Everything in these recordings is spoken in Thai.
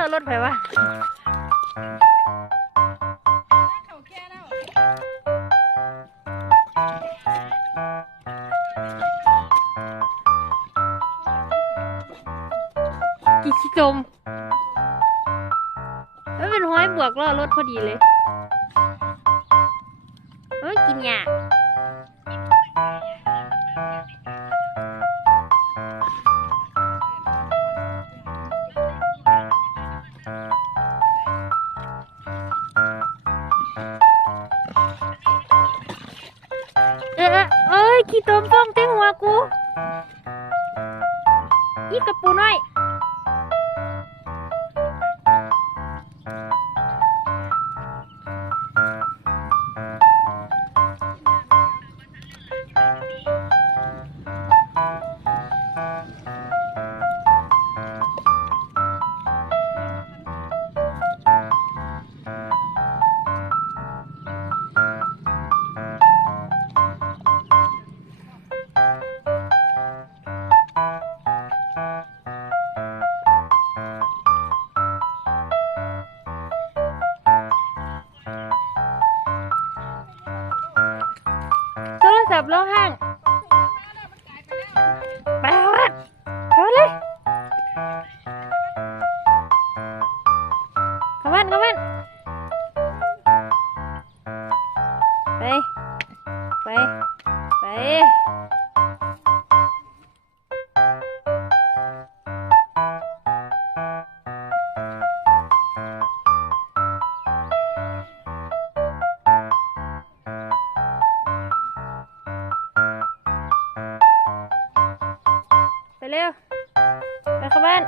ลรถไผวะก่แล้วกี่ขี้จมแล้วเป็นห้อยบวกล้อรถพอดีเลยเอ้ยกินยา ขี้ตมฟ้องเต็งหัวกู อีกระปูน้อย ศัพท์ร้องห้างไปเอาวัดเข้าเลยเข้าบ้านเข้ามานไปไป ร็วไปเข้าบ้าน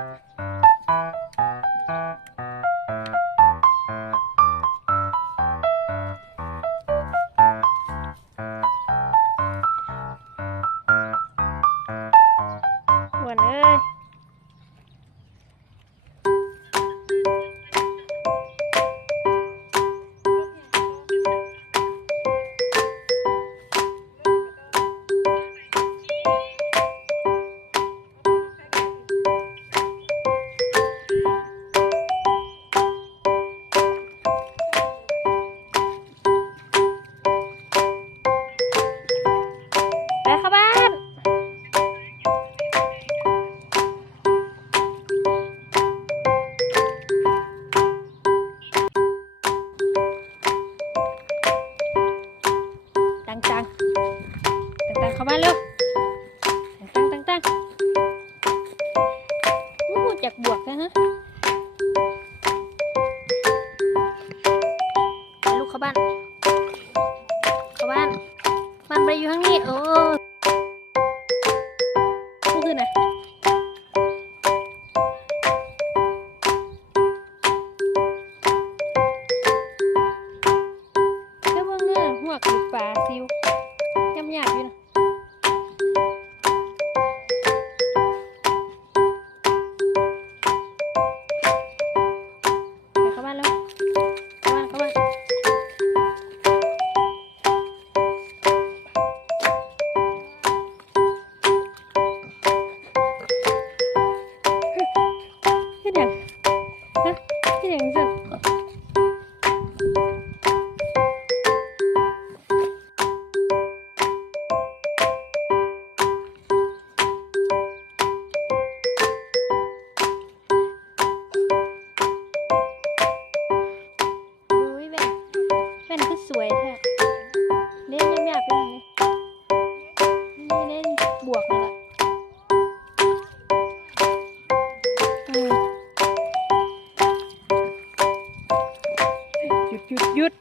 เข้าบ้านเร็วตังตังตังตังอู้จากบวกนะฮะไปลูกเข้าบ้าน เข้าบ้าน มันไปอยู่ข้างนี้เอ ว่นคือสวยแท้เล่นยากๆไม่อยนี่เล่นบวกนั่นล่ะอืมหยุดหยุดหยุด